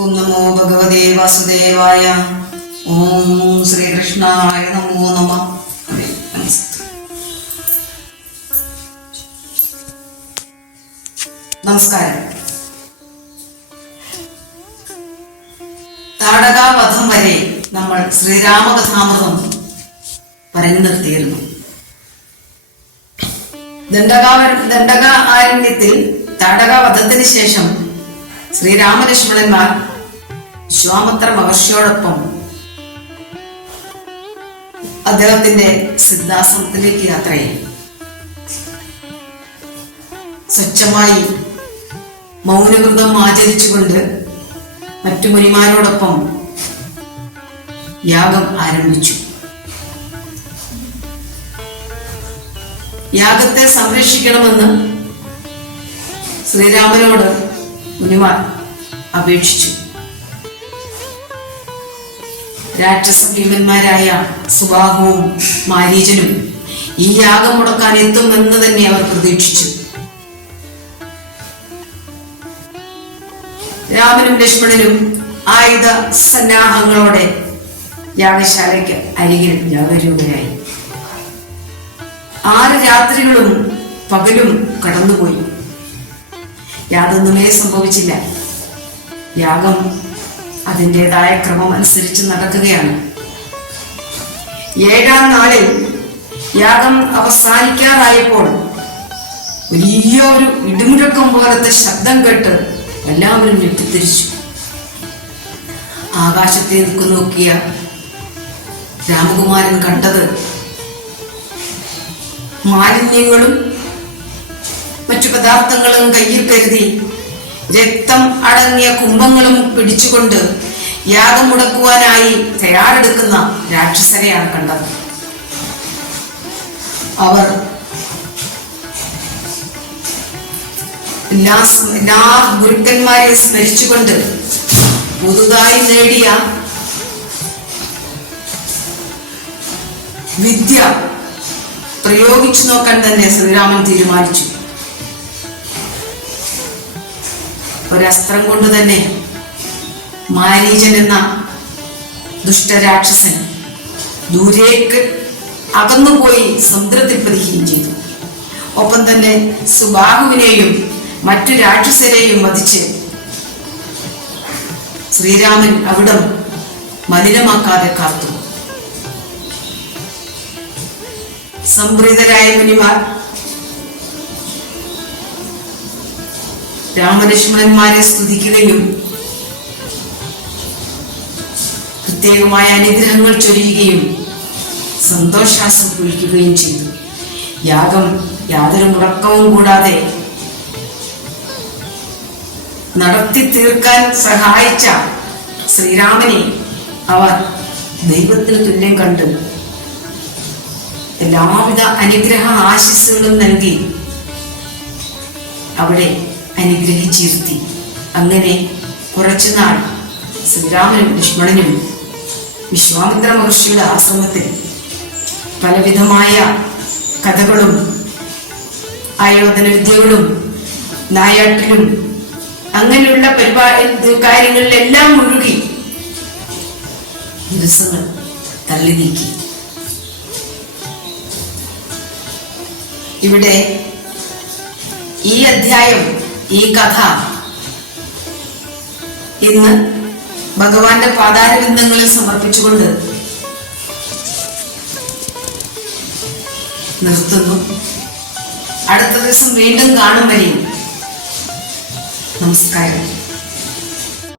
ഓം നമോ ഭഗവതേ വാസുദേവായ. ഓം ശ്രീകൃഷ്ണായ നമോ നമ. നമസ്കാരം. താടകാവധം വരെ നമ്മൾ ശ്രീരാമകഥാമൃതം പറഞ്ഞു നിർത്തിയിരുന്നു. ദണ്ഡകാവ ദണ്ഡക ആരണ്യത്തിൽ താടകാവധത്തിന് ശേഷം ശ്രീരാമലക്ഷ്മണന്മാർ വിശ്വാമിത്ര മഹർഷിയോടൊപ്പം അദ്ദേഹത്തിന്റെ സിദ്ധാശ്രമത്തിലേക്ക് ചെയ്യും സ്വച്ഛമായി മൗനവ്രതം ആചരിച്ചുകൊണ്ട് മറ്റു മുനിമാരോടൊപ്പം യാഗം ആരംഭിച്ചു. യാഗത്തെ സംരക്ഷിക്കണമെന്ന് ശ്രീരാമനോട് മുനിമാർ അപേക്ഷിച്ചു. രാക്ഷസ ഭീമന്മാരായ സുബാഹുവും മാരീചനും ഈ യാഗം മുടക്കാൻ എത്തുമെന്ന് തന്നെ അവർ പ്രതീക്ഷിച്ചു. രാമനും ലക്ഷ്മണനും ആയുധ സന്നാഹങ്ങളോടെ യാഗശാലയ്ക്ക് അരികിൽ ജാഗരൂകരായി ആറ് രാത്രികളും പകലും കടന്നുപോയി. യാതൊന്നുമേ സംഭവിച്ചില്ല. യാഗം അതിന്റെതായ ക്രമം അനുസരിച്ച് നടക്കുകയാണ്. ഏഴാം നാളിൽ യാഗം അവസാനിക്കാറായപ്പോൾ വലിയ ഒരു ഇടിമുഴക്കം പോലത്തെ ശബ്ദം കേട്ട് എല്ലാവരും ഞെട്ടിത്തിരിച്ചു. ആകാശത്തെ നിൽക്കു നോക്കിയ രാമകുമാരൻ കണ്ടത് മാലിന്യങ്ങളും മറ്റു പദാർത്ഥങ്ങളും കയ്യിൽ കരുതി രക്തം അടങ്ങിയ കുംഭങ്ങളും പിടിച്ചുകൊണ്ട് യാഗം മുടക്കുവാനായി തയ്യാറെടുക്കുന്ന രാക്ഷസരെയാണ് കണ്ടത്. അവർ ഗുരുക്കന്മാരെ സ്മരിച്ചുകൊണ്ട് പുതുതായി നേടിയ വിദ്യ പ്രയോഗിച്ചു നോക്കാൻ തന്നെ ശ്രീരാമൻ തീരുമാനിച്ചു. ഒരസ്ത്രം കൊണ്ട് തന്നെ മാരീചൻ എന്ന ദുഷ്ടരാക്ഷസൻ ദൂരേക്ക് അകന്നുപോയി സമുദ്രത്തിൽ പതിക്കുകയും ചെയ്തു. ഒപ്പം തന്നെ സുബാഹുവിനെയും മറ്റു രാക്ഷസരെയും വധിച്ച് ശ്രീരാമൻ അവിടം മലിനമാക്കാതെ കാത്തു. സംപ്രീതരായ മുനിമാർ രാമലക്ഷ്മണന്മാരെ സ്തുതിക്കുകയും പ്രത്യേകമായ അനുഗ്രഹങ്ങൾ ചൊരിയുകയും സന്തോഷാസം കുഴിക്കുകയും ചെയ്തു. യാഗം യാതൊരു മുടക്കവും കൂടാതെ നടത്തി തീർക്കാൻ സഹായിച്ച ശ്രീരാമനെ അവർ ദൈവത്തിന് തുല്യം കണ്ടു. എല്ലാവിധ അനുഗ്രഹ ആശിസ്സുകളും നൽകി അവിടെ അനുഗ്രഹിച്ചിരുത്തി. അങ്ങനെ കുറച്ചുനാൾ ശ്രീരാമനും ലക്ഷ്മണനും വിശ്വാമിത്ര മഹർഷിയുടെ ആശ്രമത്തിൽ പലവിധമായ കഥകളും ആയോധന വിദ്യകളും നായാട്ടിലും അങ്ങനെയുള്ള പരിപാടി കാര്യങ്ങളിലെല്ലാം മുഴുകി ദിവസങ്ങൾ തള്ളി നീക്കി. ഇവിടെ ഈ അധ്യായം ഈ കഥ ഇന്ന് ഭഗവാന്റെ പാതാരബിന്ദങ്ങളിൽ സമർപ്പിച്ചുകൊണ്ട് നിർത്തുന്നു. അടുത്ത ദിവസം വീണ്ടും കാണും വരെയും. നമസ്കാരം.